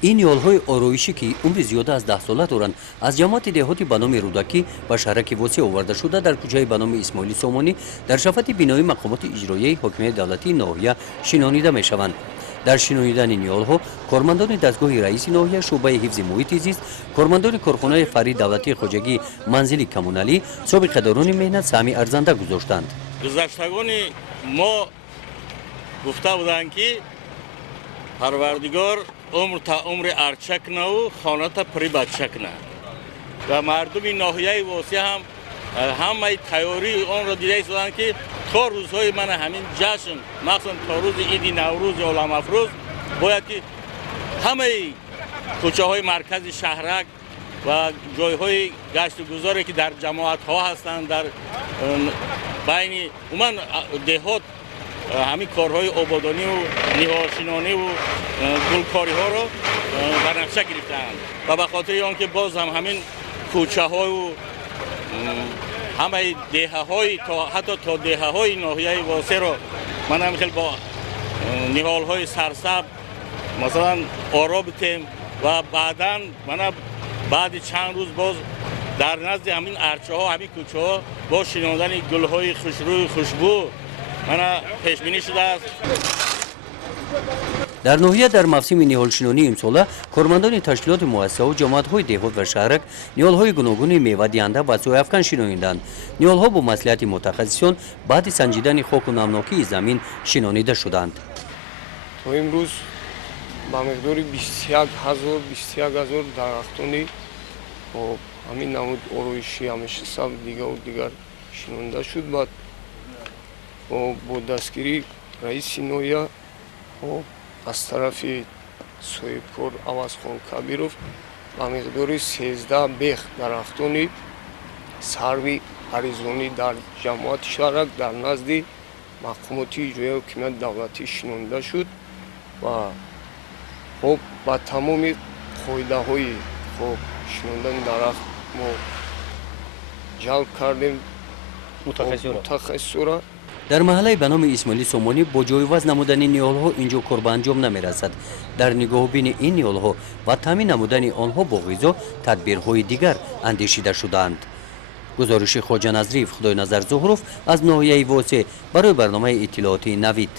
این یولهای آرایشی که عمر زیاده از 10 ساله دارند از جماعت دهاتی به نام رودکی و شهرک واسع آورده شده در کوچه به نام اسماعیل سامانی در شفت بینایی مقامات اجرایی حاکمیت دولتی ناحیه شنانیده می شوند. در شنیدن این یولها کارمندان دستگاه رئیس ناحیه شعبه حفظ محیط زیست، کارمندان کارخانه فرید دولتی خواجگی منزل کمونالی سابقه‌داران مهنت سهمی ارزنده گذاشتند. گذشتگان ما گفته بودند که پروردگار عمر تا عمر ارچک نه و خانه تا پری بچک نه و مردم ناحیه واسع هم همه تیاری آن را دیده ایستادند که تا روزهای من همین جشن مخصوصا تا روز عید نوروز یا علم افروز باید که همه کوچه های مرکز شهرک و جای های گشت و گذاری که در جماعت ها هستند در بین من دهات همین کارهای آبادانی و نهالشینانی و گلکاری ها را بر نقشه گرفتند و به خاطر آنکه باز هم همین کوچه ها و همه دهه های تا حتی تا دهه های ناحیه واسع را من هم خیلی با نهال های سرسبز مثلا آرا بتیم و بعدا من بعد چند روز باز در نزد همین ارچه ها همین کوچه ها با شنیدن گل های خوشروی خوشبو من پیش بینی شده است. در ناحیه در موسم نهالشینانی امساله کارمندان تشکیلات مؤسسه و جماعت‌های دهات و شهرک نهال‌های گوناگون میوه دهنده و سویافکن شنانیدند. نهال‌ها با مصلحت متخصصان بعد سنجیدن خاک و نمناکی زمین شنانیده شدند. تا امروز با مقدار 21,000 درختانی با همین نمود آرایشی همیشه سب دیگر و دیگر شنانده شد. بعد با دستگیری رئیس ناحیه از طرف صاحبکار عوضخان کبیرов با مقدار 13 بیخ درختانی سروی عریضانی در جماعت شهرک در نزد مقامات اجرایی حاکمیت دولتی شنانده شد و خب با تمام قاعده های شناندن درخت ما جلب کردیم متخصص را. در محله به نام اسماعیل سامانی با جایگزین نمودن نهال‌ها اینجا کار به انجام نمی‌رسد. در نگاه بین این نهال‌ها و تامین نمودن آنها با غذا تدبیرهای دیگر اندیشیده شدند. گزارش خواجه نظریف خدای نظر زهروف از ناحیه واسع برای برنامه اطلاعاتی نوید.